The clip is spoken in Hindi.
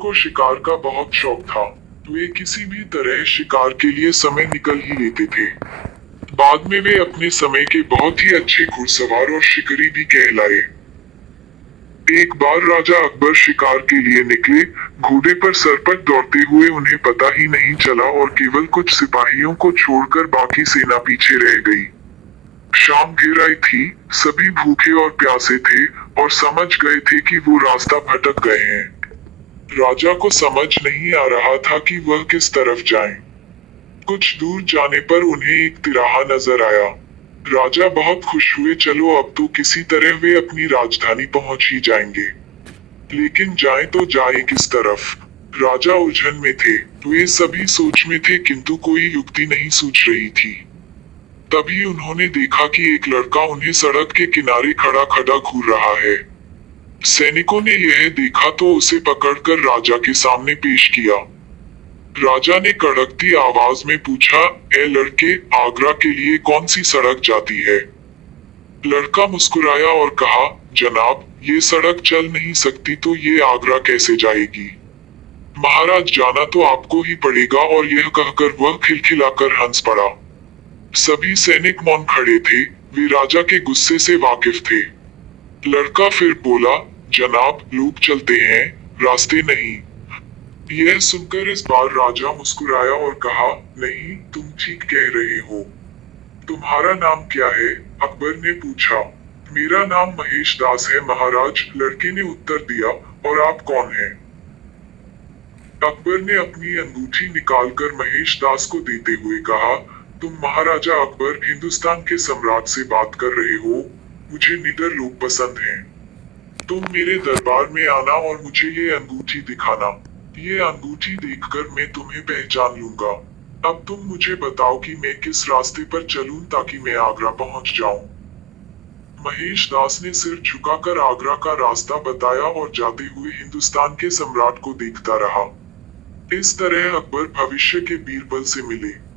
को शिकार का बहुत शौक था। वे किसी भी तरह शिकार के लिए समय निकल ही लेते थे। बाद में वे अपने समय के बहुत ही अच्छे घुड़सवार और शिकारी भी कहलाए। एक बार राजा अकबर शिकार के लिए निकले। घोड़े पर सरपट दौड़ते हुए उन्हें पता ही नहीं चला और केवल कुछ सिपाहियों को छोड़कर बाकी सेना पीछे रह गई। शाम घिर आई थी, सभी भूखे और प्यासे थे और समझ गए थे कि वो रास्ता भटक गए हैं। राजा को समझ नहीं आ रहा था कि वह किस तरफ जाएं। कुछ दूर जाने पर उन्हें एक तिराहा नजर आया। राजा बहुत खुश हुए, चलो अब तो किसी तरह वे अपनी राजधानी पहुंच ही जाएंगे। लेकिन जाए तो जाए किस तरफ? राजा उलझन में थे। वे सभी सोच में थे किंतु कोई युक्ति नहीं सूझ रही थी। तभी उन्होंने देखा कि एक लड़का उन्हें सड़क के किनारे खड़ा खड़ा घूर रहा है। सैनिकों ने यह देखा तो उसे पकड़कर राजा के सामने पेश किया। राजा ने कड़कती आवाज में पूछा, ए लड़के, आगरा के लिए कौन सी सड़क जाती है? लड़का मुस्कुराया और कहा, जनाब, ये सड़क चल नहीं सकती तो ये आगरा कैसे जाएगी? महाराज, जाना तो आपको ही पड़ेगा। और यह कहकर वह खिलखिलाकर हंस पड़ा। सभी सैनिक मौन खड़े थे, वे राजा के गुस्से से वाकिफ थे। लड़का फिर बोला, जनाब, लोग चलते हैं, रास्ते नहीं। यह सुनकर इस बार राजा मुस्कुराया और कहा, नहीं, तुम ठीक कह रहे हो। तुम्हारा नाम क्या है? अकबर ने पूछा। मेरा नाम महेश दास है महाराज, लड़के ने उत्तर दिया। और आप कौन हैं? अकबर ने अपनी अंगूठी निकालकर महेश दास को देते हुए कहा, तुम महाराजा अकबर, हिंदुस्तान के सम्राट से बात कर रहे हो। मुझे निडर लोग पसंद हैं। तुम मेरे दरबार में आना और मुझे ये अंगूठी दिखाना। ये अंगूठी देखकर मैं तुम्हें पहचान लूंगा। अब तुम मुझे बताओ कि मैं किस रास्ते पर चलूं ताकि मैं आगरा पहुंच जाऊं। महेश दास ने सिर झुकाकर आगरा का रास्ता बताया और जाते हुए हिंदुस्तान के सम्राट को देखता रहा। इस तरह अकबर भविष्य के बीरबल से मिले।